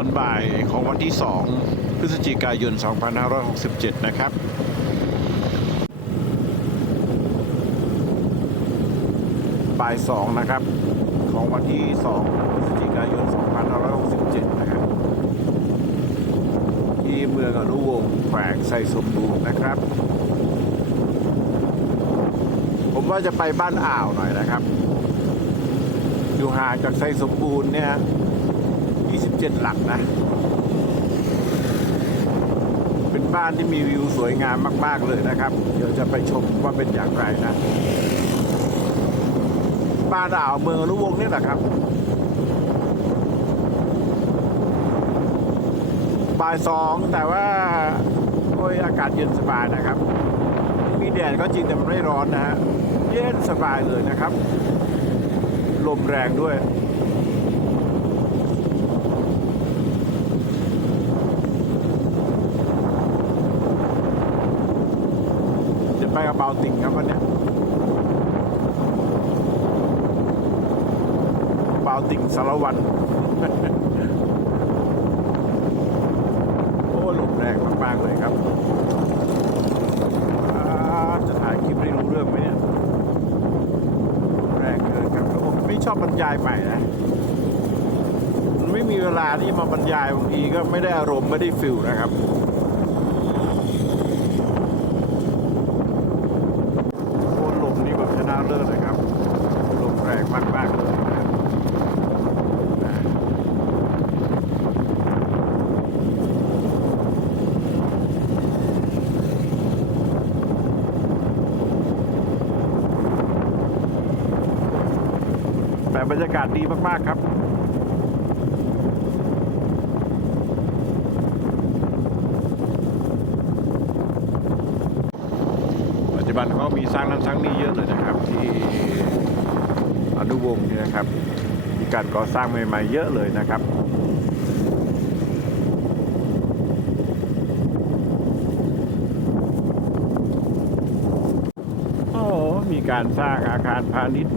อนบ่ายของวันที่ 2 พฤศจิกายน 2567 นะครับบ่าย2นะครับ ของวันที่ 2 พฤศจิกายน 2567 นะครับ ที่เมืองอนุวงศ์แขวงไซสมบูรณ์นะครับ ผมว่าจะไปบ้านอ่าวหน่อยนะครับ อยู่ห่างจากไซสมบูรณ์เนี่ย 27 หลักนะ เป็นบ้านที่มีวิวสวยงามมาก ๆ เลยนะครับ เดี๋ยวจะไปชมว่าเป็นอย่างไรนะ บ้านอ่าวเมืองอนุวงศ์นี่แหละครับบ่ายสองแต่ว่าโอ้ยอากาศเย็นสบายนะครับ มีแดดก็จริงแต่มันไม่ร้อนนะฮะ เย็นสบายเลยนะครับ ลมแรงด้วย จะไปกับเบา ติ่งครับวันเนี้เบาติ่งสารวัน โอ้ลมแรงมากๆเลยครับจะถ่ายคลิปให้รู้เรื่องไหมเนี่ย แรงเกินครับผมไม่ชอบบรรยายใหม่นะมันไม่มีเวลาที่มาบรรยายบางทีก็ไม่ได้อารมณ์ไม่ได้ฟิลนะครับ โอ้ลมนี่แบบชนะเลิศเลยครับ ลมแรงมาก ๆ เลยนะครับอ่าแต่บ รรยากาศดีมาก ๆ ครับปัจจุบันเขามีสร้างนั้นสร้างนี้เยอะเลยนะครับ ที่อนุวงศ์นี่นะครับ มีการก่อสร้างใหม่ ๆ เยอะเลยนะครับโอ้มีการสร้างอาคารพาณิชย์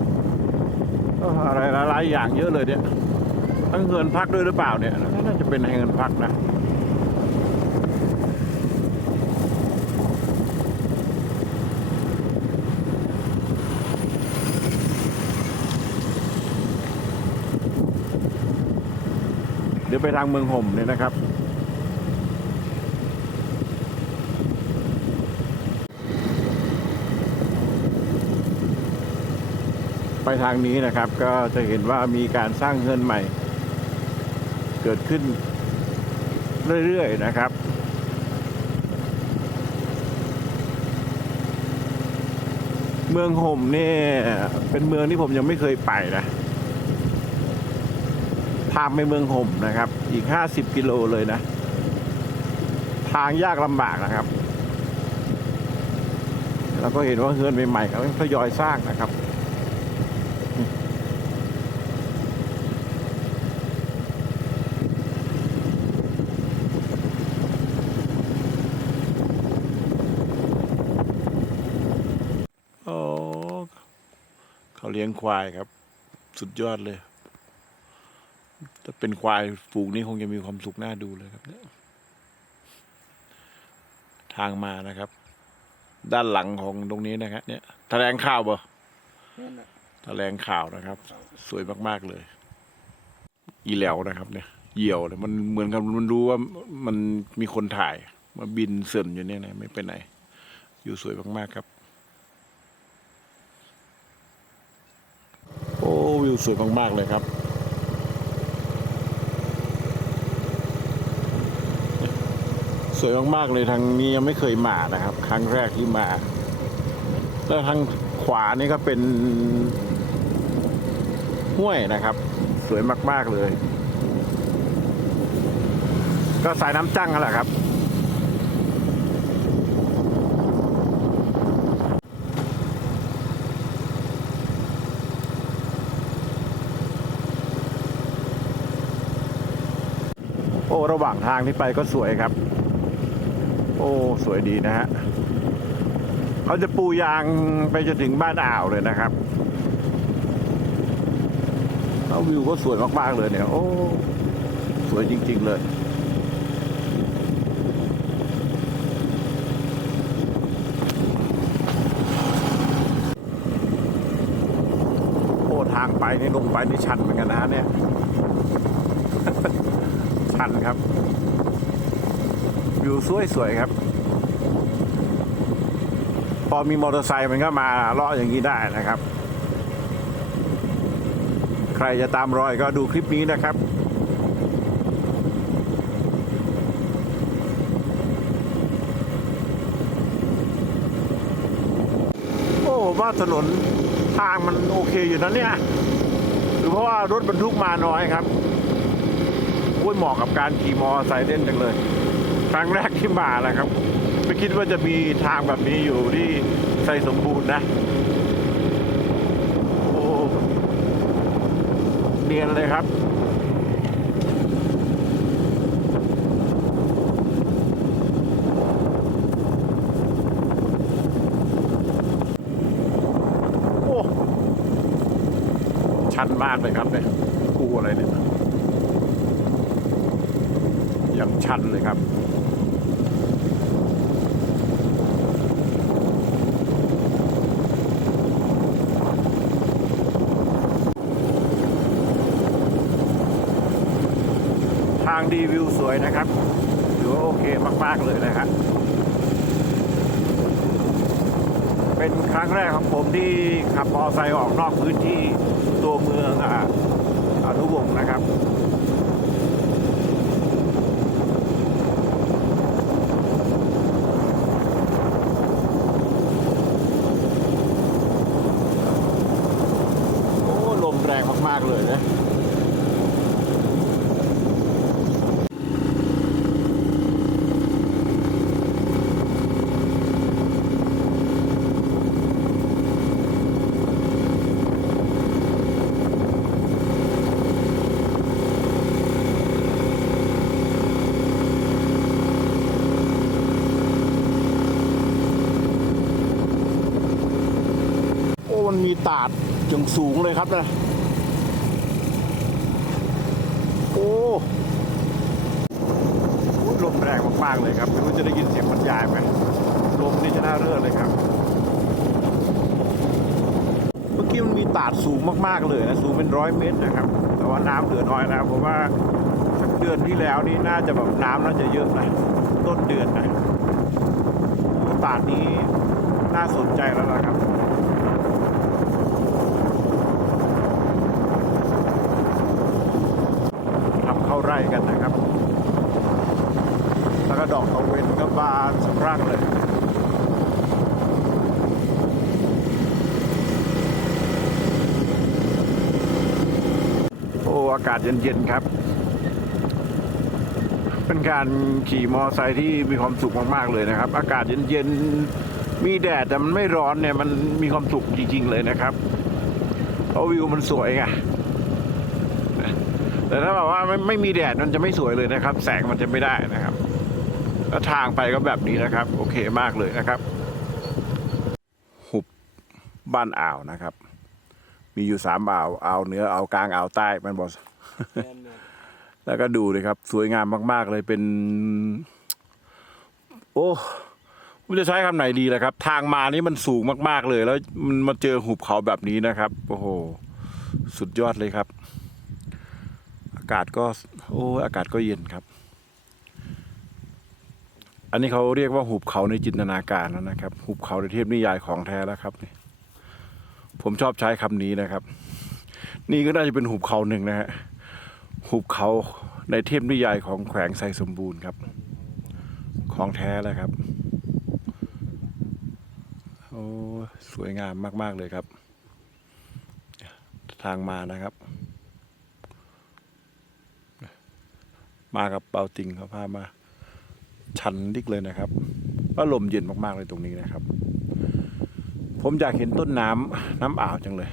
อะไรหลายอย่างเยอะเลยเนี่ยทั้งเงินพักด้วยหรือเปล่าเนี่ยน่าจะเป็นเงินพักนะเดี๋ยวไปทางเมืองห่มเนี่ยนะครับ ไปทางนี้นะครับ ก็จะเห็นว่ามีการสร้างเงินใหม่ เกิดขึ้นเรื่อยๆนะครับเมืองห่มเนี่ยเป็นเมืองที่ผมยังไม่เคยไปนะทางไปเมืองห่มนะครับ อีก50กิโลเลยนะ ทางยากลำบากนะครับ เราก็เห็นว่าเฮือนใหม่ๆเขาทยอยสร้างนะครับ โอ้เขาเลี้ยงควายครับ สุดยอดเลยถ้าเป็นควายฝูงนี้คงจะมีความสุขน่าดูเลยครับเนี่ยทางมานะครับ ด้านหลังของตรงนี้นะครับ เนี่ยแถลงข่าวบ่แถลงข่าวนะครับ สวยมาก ๆเลย อีแหลวนะครับ เนี่ยเหยี่ยวเลยมันเหมือนกับมันรู้ว่ามันมีคนถ่าย มาบินเสื่นอยู่เนี่ยนะไม่ไปไหน อยู่สวยมากๆครับ โอ้ วสวยมาก ๆ เลยครับสวยมาก ๆ เลยทางนี้ยังไม่เคยมานะครับ ครั้งแรกที่มา แล้วทางขวานี่ก็เป็นห้วยนะครับ สวยมาก ๆ เลย ก็สายน้ำจั่งนั่นแหละครับ อ้ระหว่างทางที่ไปก็สวยครับ โอ้สวยดีนะฮะเขาจะปูยางไปจนถึงบ้านอ่าวเลยนะครับแล้ววิวก็สวยมากๆเลยเนี่ย โอ้สวยจริง ๆ เลยโอ้ทางไปนี่ลงไปนี่ชันเหมือนกันนะเนี่ย ชันครับ วิวสวยๆครับ พอมีมอเตอร์ไซค์มันก็มาเลาะอย่างนี้ได้นะครับ ใครจะตามรอยก็ดูคลิปนี้นะครับโอ้ว่าถนนทางมันโอเคอยู่นะเนี่ย หรือเพราะว่ารถบรรทุกมาน้อยครับ อ้ยเหมาะกับการขี่มอไซค์เล่นจังเลย ครั้งแรกที่มาแหละครับ ไม่คิดว่าจะมีทางแบบนี้อยู่ที่ไซสมบูรณ์นะ โอ้เนียนเลยครับโอ้ชันมากเลยครับเนี่ยกูอะไรเนี่ยยังชันเลยครับ ทางดีวิวสวยนะครับถือว่าโอเคมากๆเลยนะครับเป็นครั้งแรกของผมที่ขับมอร์ไซค์ออกนอกพื้นที่ตัวเมืองอะอนุวงศ์นะครับ โอ้ลมแรงมาก ๆ เลยนะ โอ้ มันมีตาด อย่างสูงเลยครับนะโอ้โอ้ลมแรงมากๆเลยครับไม่รู้จะได้ยินเสียงบรรยายไหมลมนี่จะน่าเรื่อเลยครับ เมื่อกี้มันมีตาดสูงมากๆเลยนะสูงเป็นร้อยเมตรนะครับ แต่ว่าน้ำเหลือน้อยแล้วผมว่าสักเดือนที่แล้วนี่น่าจะแบบน้ำน่าจะเยอะนะต้นเดือนนะตาดนี้น่าสนใจแล้วล่ะครับ ทำเข้าไร่กันนะครับ แล้วก็ดอกตะเวนก็บานสะพรั่งเลย โอ้ อากาศเย็นๆครับ เป็นการขี่มอเตอร์ไซค์ที่มีความสุขมากๆเลยนะครับ อากาศเย็นๆมีแดดแต่มันไม่ร้อนเนี่ยมันมีความสุขจริง ๆ เลยนะครับเพราะวิวมันสวยไงแต่ถ้าแบบว่าไม่ไม่มีแดดมันจะไม่สวยเลยนะครับ แสงมันจะไม่ได้นะครับแล้วทางไปก็แบบนี้นะครับ โอเคมากเลยนะครับ หุบบ้านอ่าวนะครับ มีอยู่สามอ่าวอ่าวเหนืออ่าวกลางอ่าวใต้มันบอก แล้วก็ดูเลยครับ สวยงามมาก ๆ เลยเป็น โอ้ผมจะใช้คำไหนดีล่ะครับ ทางมานี่มันสูงมาก ๆ เลย แล้วมันมาเจอหุบเขาแบบนี้นะครับ โอ้โห สุดยอดเลยครับ อากาศก็ โอ้อากาศก็เย็นครับ อันนี้เขาเรียกว่าหุบเขาในจินตนาการแล้วนะครับ หุบเขาในเทพนิยายของแท้แล้วครับนี่ ผมชอบใช้คำนี้นะครับ นี่ก็น่าจะเป็นหุบเขาหนึ่งนะฮะหุบเขาในเทพนิยายของแขวงไซสมบูรณ์ครับ ของแท้แล้วครับโอ้สวยงามมาก ๆ เลยครับ ทางมานะครับ มากับเปาติงเขาพามา ชันดิกเลยนะครับว่าลมเย็นมาก ๆ เลยตรงนี้นะครับ ผมอยากเห็นต้นน้ำน้ำอ่าวจังเลย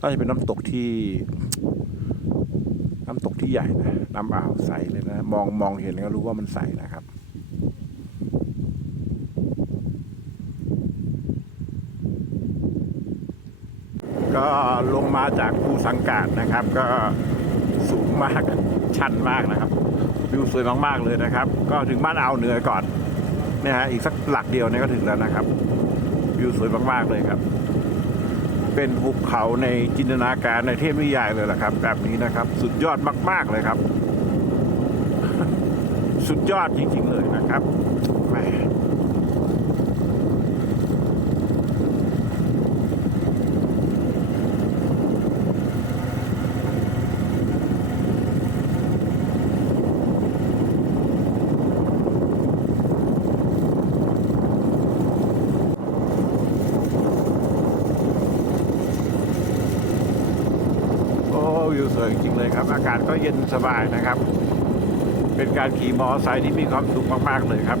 น่าจะเป็นน้ำตกที่ น้ำตกที่ใหญ่นะน้ำอ่าวใสเลยนะ มองมองเห็นก็รู้ว่ามันใสนะครับก็ลงมาจากภูสังกาดนะครับ ก็สูงมากชันมากนะครับ วิวสวยมากๆเลยนะครับ ก็ถึงบ้านอ่าวเหนือก่อนเนี่ยฮะอีกสักหลักเดียวเนี่ยก็ถึงแล้วนะครับ วิวสวยมากๆเลยครับ เป็นภูเขาในจินตนาการในเทพนิยายเลยล่ะครับ แบบนี้นะครับ สุดยอดมาก ๆเลยครับ สุดยอดจริง ๆ เลยนะครับแหม โอ้วิวสวยจริงๆเลยครับ อากาศก็ เย็นสบายนะครับ เป็นการขี่มอไซค์ที่มีความสุขมากๆเลยครับ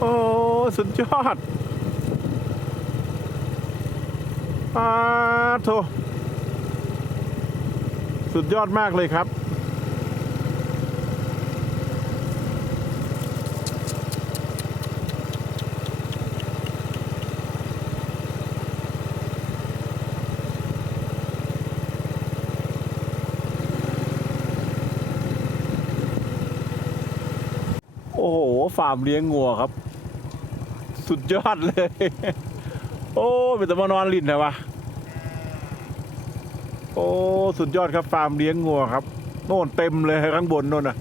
โอ้ สุดยอดอาโถสุดยอดมากเลยครับ โอ้โห ฟาร์มเลี้ยงงัวครับ สุดยอดเลย โอ้เป็นต่มานอนลินนะวะโอ้สุดยอดครับฟาร์มเลี้ยงงัวครับ โน่นเต็มเลยข้างบนโน่นนะ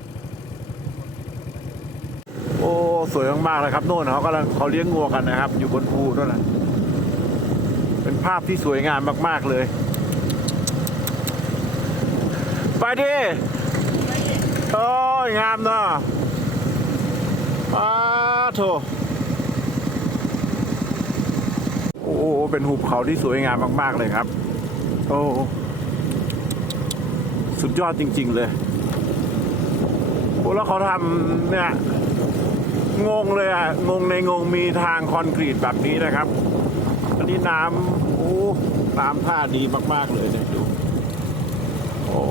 โอ้สวยมากๆเลยครับโน่นเขากำลังเขาเลี้ยงงัวกันนะครับ อยู่บนภูโน่นนะเป็นภาพที่สวยงามมาก ๆเลยไปดิโอ้ยงามเนาะอ้าโถโอ้ เป็นหุบเขาที่สวยงามมาก ๆ เลยครับ โอ้สุดยอดจริง ๆ เลยโอ้แล้วเขาทำเนี่ย งงเลยอะ งงในงงมีทางคอนกรีตแบบนี้นะครับ อันนี้น้ำโอ้น้ำท่าดีมาก ๆ เลยเนี่ยดู โอ้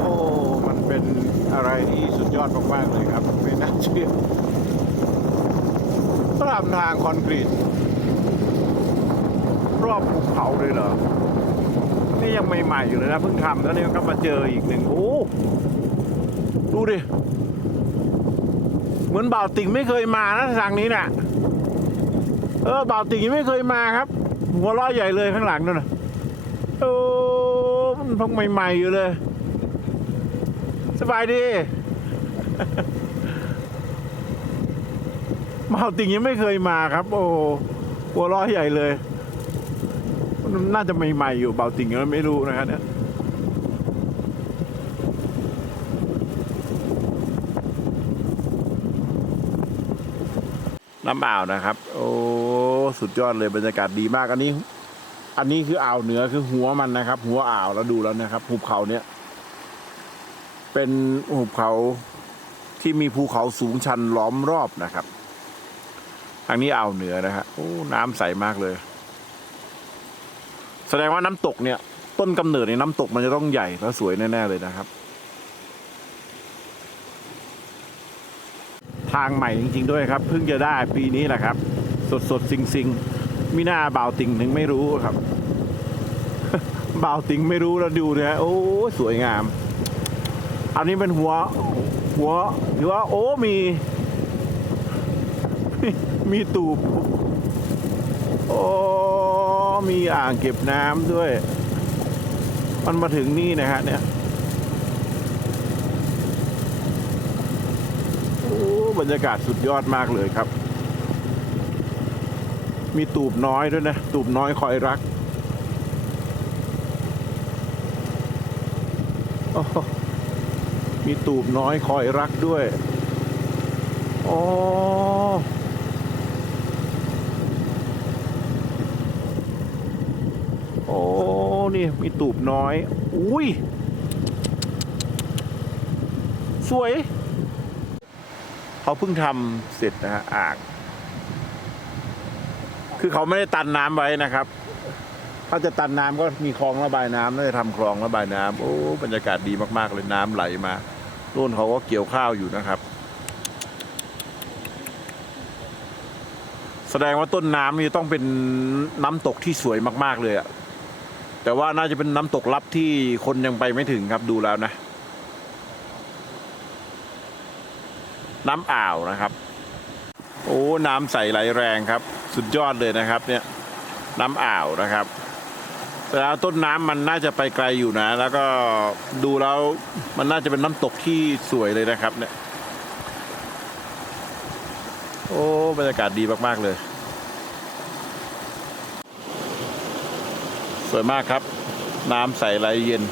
โอ้ มันเป็นอะไรที่สุดยอดมาก ๆ เลยครับ ไม่น่ามทางคอนกรีต รอบภูเขาเลยเหรอ นี่ยังใหม่ๆอยู่เลยนะเพิ่งทำแล้วนี่ก็มาเจออีกหนึ่งโอ้ดูดิ เหมือนบ่าวติ่งไม่เคยมานะทางนี้น่ะ เออบ่าวติ่งยังไม่เคยมาครับ หัวเร้อใหญ่เลยข้างหลังนั่นน่ะโอ้มันเพิ่งใหม่ๆอยู่เลย สบายดี เมาติ่งยังไม่เคยมาครับ โอ้หัวร้อใหญ่เลย น่าจะใหม่ๆอยู่เบาติ่งยังไม่รู้นะครับเนี่ยน้ำอ่าวนะครับ โอ้สุดยอดเลยบรรยากาศดีมากอันนี้ อันนี้คืออ่าวเหนือคือหัวมันนะครับ หัวอ่าวแล้วดูแล้วนะครับหุบเขาเนี่ย เป็นหุบเขาที่มีภูเขาสูงชันล้อมรอบนะครับ ทางนี้อ่าวเหนือนะฮะโอ้น้ำใสมากเลย แสดงว่าน้ำตกเนี่ย ต้นกำเนิดในน้ำตกมันจะต้องใหญ่และสวยแน่ๆเลยนะครับ ทางใหม่จริง ๆ ด้วยครับ เพิ่งจะได้ปีนี้แหละครับ สดสดๆสิงสิงๆมีหน้าบ่าวติ่งถึงไม่รู้ครับบ่าวติ่งไม่รู้แล้วดูนะโอ้สวยงาม อันนี้เป็นหัว หัวหรือว่าโอ้มี มีตูบโอ้มีอ่างเก็บน้ำด้วย มันมาถึงนี่นะฮะเนี่ยโอ้บรรยากาศสุดยอดมากเลยครับ มีตูบน้อยด้วยนะ ตูบน้อยคอยรักอ้โหมีตูบน้อยคอยรักด้วย อ๋อ โอ้ นี่มีตูบน้อย อุ้ย สวย เขาเพิ่งทำเสร็จนะฮะอ่าง คือเขาไม่ได้ตันน้ำไว้นะครับ ถ้าจะตันน้ำก็มีคลองระบายน้ำน่าจะทำคลองระบายน้ำโอ้ บรรยากาศดีมากๆเลยน้ำไหลมารุ่นเขาก็เกี่ยวข้าวอยู่นะครับ แสดงว่าต้นน้ำนี่ต้องเป็นน้ำตกที่สวยมาก ๆ เลยอะ แต่ว่าน่าจะเป็นน้ำตกลับที่คนยังไปไม่ถึงครับดูแล้วนะ น้ำอ่าวนะครับ โอ้น้ำใสไหลแรงครับ สุดยอดเลยนะครับ เนี่ย น้ำอ่าวนะครับแต่ล้วต้นน้ำมันน่าจะไปไกลอยู่นะ แล้วก็ดูแล้วมันน่าจะเป็นน้ำตกที่สวยเลยนะครับ เนี่ย โอ้บรรยากาศดีมาก ๆ เลย สวยมากครับ น้ำใสไหลเย็น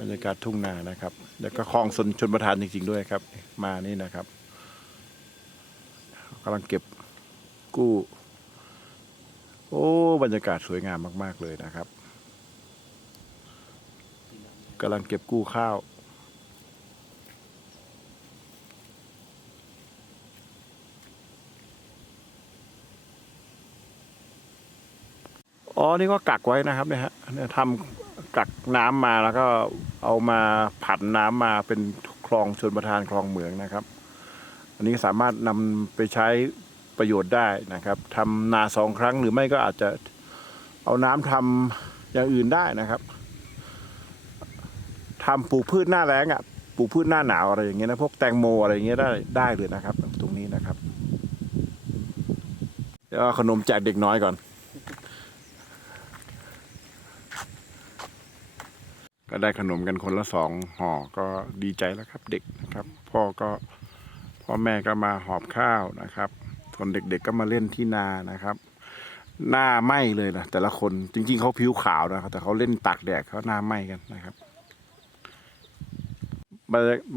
บรรยากาศทุ่งนานะครับ แล้วก็คลองชนชนประทานจริง ๆ ด้วยครับ มานี่นะครับ กำลังเก็บกู้ โอ้ บรรยากาศสวยงามมาก ๆ เลยนะครับกำลังเก็บกู้ข้าวอ๋อ นี่ก็กักไว้นะครับเนี่ยฮะเนี่ยทำกักน้ำมาแล้วก็เอามาผันน้ำมาเป็นคลองชนประทานคลองเหมืองนะครับ อันนี้สามารถนำไปใช้ประโยชน์ได้นะครับทำนาสองครั้งหรือไม่ก็อาจจะเอาน้ำทำอย่างอื่นได้นะครับทำปลูกพืชหน้าแล้งอะปลูกพืชหน้าหนาวอะไรอย่างเงี้ยนะพวกแตงโมอะไรอย่างเงี้ยได้ได้เลยนะครับ ตรงนี้นะครับเดี๋ยวขนมแจกเด็กน้อยก่อน ก็ได้ขนมกันคนละสองห่อก็ดีใจแล้วครับเด็กนะครับ พ่อก็ พ่อแม่ก็มาหอบข้าวนะครับส่วนเด็กๆก็มาเล่นที่นานะครับ หน้าไหมเลยนะแต่ละคนจริง ๆเขาผิวขาวนะครับแต่เขาเล่นตากแดดเขาหน้าไหมกันนะครับ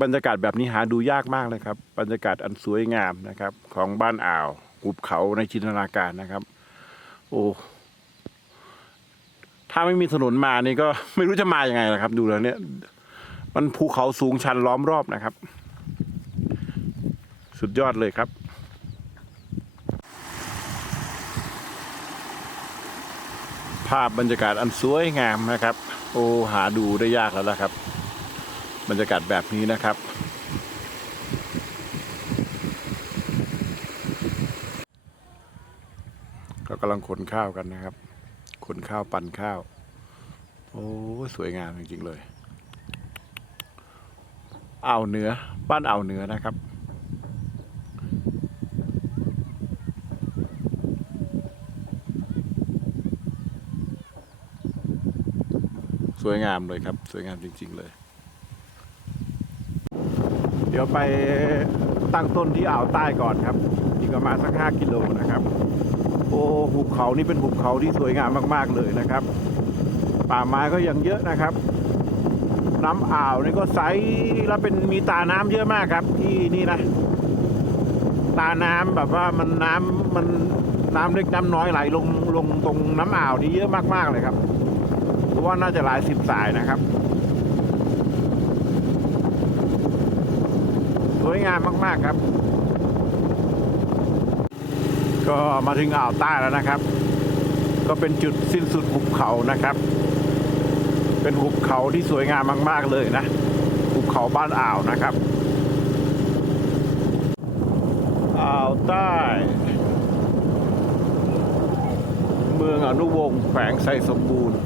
บรรยากาศแบบนี้หาดูยากมากเลยครับ บรรยากาศอันสวยงามนะครับ ของบ้านอ่าวหุบเขาในจินตนาการนะครับ โอ้ถ้าไม่มีถนนมานี่ก็ไม่รู้จะมาอยังไงนะครับ ดูแล้วเนี่ย มันภูเขาสูงชันล้อมรอบนะครับ สุดยอดเลยครับภาพบรรยากาศอันสวยงามนะครับ โอ้หาดูได้ยากแล้วละครับ บรรยากาศแบบนี้นะครับ ก็กำลังขนข้าวกันนะครับ ขนข้าวปั่นข้าว โอ้สวยงามจริงๆเลย อ่าวเหนือบ้านอ่าวเหนือนะครับ วยงามเลยครับ สวยงามจริง ๆ เลย เดี๋ยวไปตั้งต้นที่อ่าวใต้ก่อนครับอีกประมาณสักห้ากิโลนะครับ โอ้หุบเขานี่เป็นหุบเขาที่สวยงามมาก ๆ เลยนะครับ ป่าไม้ก็ยังเยอะนะครับ น้ำอ่าวนี่ก็ใสแล้วเป็นมีตาน้ำเยอะมากครับ ที่นี่นะ ตาน้ำแบบว่ามันน้ำมันน้ำเล็กน้ำน้อยไหลลงลงตรงน้ำอ่าวนี่เยอะมากๆเลยครับ ราะว่าน่าจะหลายสิบสายนะครับ สวยงามมากๆครับ ก็มาถึงอ่าวใต้แล้วนะครับ ก็เป็นจุดสิ้นสุดหุบเขานะครับ เป็นหุบเขาที่สวยงามมาก ๆเลยนะหุบเขาบ้านอ่าวนะครับอ่าวใต้เมืองอนุวงศ์แขวงไซสมบูรณ์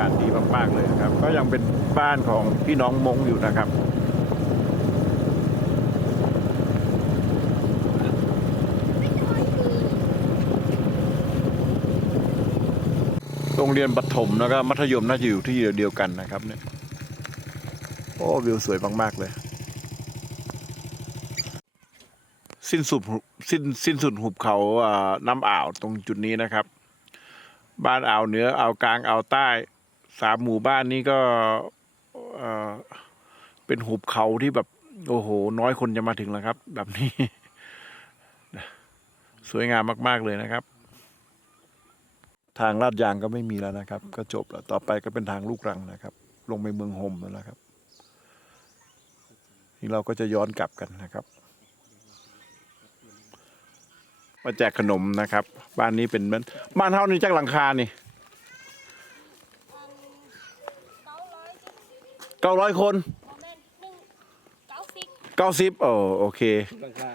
ากาศดีมากๆเลยนะครับ ก็ยังเป็นบ้านของพี่น้องมงอยู่นะครับโรงเรียนประถมแล้วก็มัธยมน่าจะอยู่ที่เดียวกันนะครับเนี่ยโอ้วิวสวยมากๆเลย สิ้นสุดสิ้นสิ้นสุดหุบเขาน้ำอ่าวตรงจุดนี้นะครับ บ้านอ่าวเหนืออ่าวกลางอ่าวใต้ สามหมู่บ้านนี้ก็เป็นหุบเขาที่แบบ โอ้โห น้อยคนจะมาถึงแล้วครับ แบบนี้ สวยงามมาก ๆ เลยนะครับ ทางลาดยางก็ไม่มีแล้วนะครับ ก็จบแล้ว ต่อไปก็เป็นทางลูกรังนะครับ ลงไปเมืองโฮมแล้วนะครับนี่เราก็จะย้อนกลับกันนะครับมาแจกขนมนะครับ บ้านนี้เป็นบ้านเท่านี้จักหลังคานี่ เก้าร้อยเก้าร้อยคนโมเมนต์หนึ่งเก้าสิบเก้าสิบโอ้โอเค หลังคา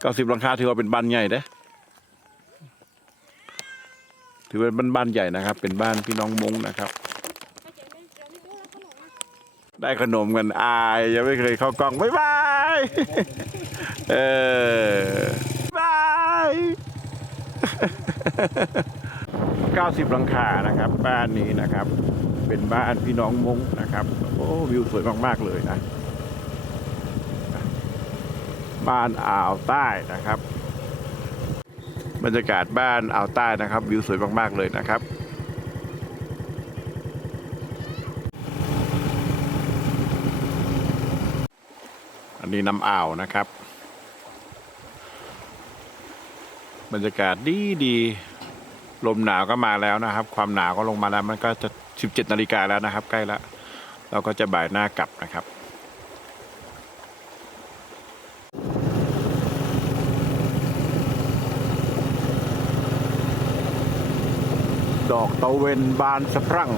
เก้าสิบหลังคาถือว่าเป็นบ้านใหญ่เด้ถือว่าเป็นบ้านใหญ่นะครับ เป็นบ้านพี่น้องมงนะครับ ถ้าเจอเนี่ยเจอนี่ด้วยขนมอะ ได้ขนมกันอายยังไม่เคยเข้ากล้องบ๊ายบายเออบายเก้าสิบหลังคานะครับ บ้านนี้นะครับ เป็นบ้านพี่น้องมงนะครับโอ้วิวสวยมากๆเลยนะบ้านอ่าวใต้นะครับ บรรยากาศบ้านอ่าวใต้นะครับ วิวสวยมากๆเลยนะครับอันนี้น้ำอ่าวนะครับ บรรยากาศดีดีลมหนาวก็มาแล้วนะครับ ความหนาวก็ลงมาแล้วมันก็จะ 17นาฬิกาแล้วนะครับ ใกล้ล้วเราก็จะบ่ายหน้ากลับนะครับดอกตะเวนบานสะพรั่ง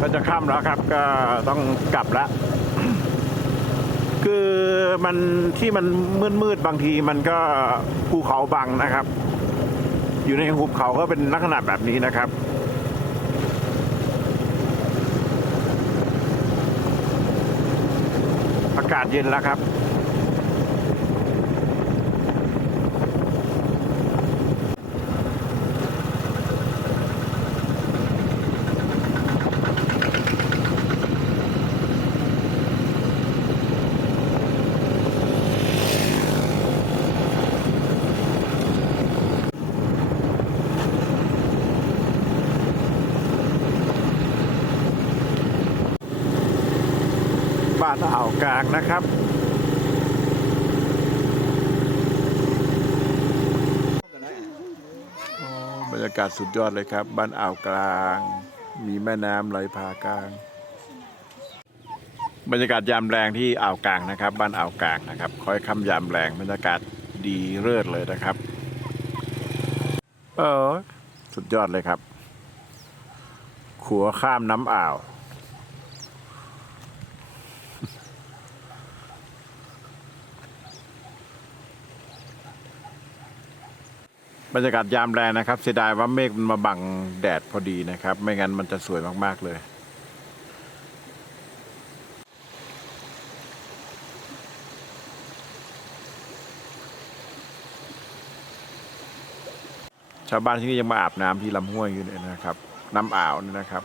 ก็จะค่ำแล้วครับ ก็ต้องกลับแล้วคือมันที่มันมืดมืดๆบางทีมันก็ภูเขาบังนะครับ อยู่ในหุบเขาก็เป็นลักษณะแบบนี้นะครับ อากาศเย็นแล้วครับานอ่าวกลางนะครับ บรรยากาศสุดยอดเลยครับ บ้านอ่าวกลาง มีแม่น้ำไหลผ่ากลาง บรรยากาศยามแรงที่อ่าวกลางนะครับ บ้านอ่าวกลางนะครับคอยค่ำยามแรงบรรยากาศดีเลิศเลยนะครับ เออสุดยอดเลยครับขัวข้ามน้ำอ่าว บรรยากาศยามแรงนะครับ เสียดายว่าเมฆมันมาบังแดดพอดีนะครับ ไม่งั้นมันจะสวยมากๆเลยชาวบ้านที่นี่ยังมาอาบน้ำที่ลำห้วยอยู่เนี่ยนะครับ น้ำอ่าวนี่นะครับ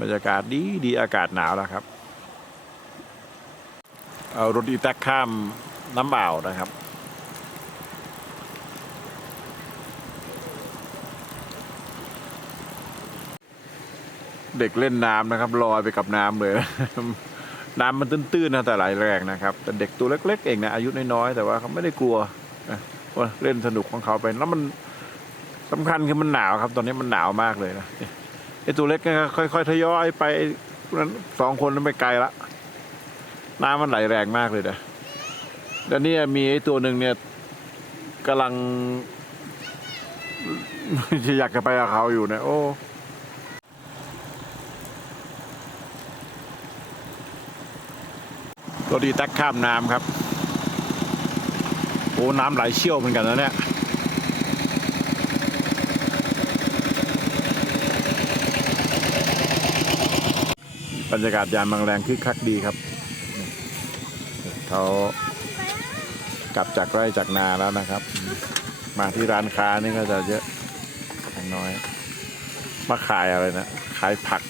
บรรยากาศดีดีอากาศหนาวแล้วครับ เอารถอีแท็กข้ามน้ำอ่าวนะครับ เด็กเล่นน้ำนะครับลอยไปกับน้ำเลย น้ำมันตื้นๆนะแต่ไหลแรงนะครับ แต่เด็กตัวเล็ก ๆ เองนะอายุน้อยๆแต่ว่าเขาไม่ได้กลัวว่าเล่นสนุกของเขาไปแล้วมันสำคัญคือมันหนาวครับ ตอนนี้มันหนาวมากเลยนะไอ้ตัวเล็กก็ค่อยๆทยอยไปนั้นสองคนนั้นไปไกลละน้ำมันไหลแรงมากเลยนะแล้วนี่มีไอ้ตัวหนึ่งเนี่ยกำลังอยากจะไปกับเขาอยู่นะโอ้ ตัวดีแท็กข้ามน้ำครับ โอ้ น้ำไหลเชี่ยวเหมือนกันนะเนี่ยบรรยากาศยามบางแรงคึกคักดีครับ เขากลับจากไร่จากนาแล้วนะครับ มาที่ร้านค้านี่ก็จะเยอะน้อย มาขายอะไรนะ ขายผัก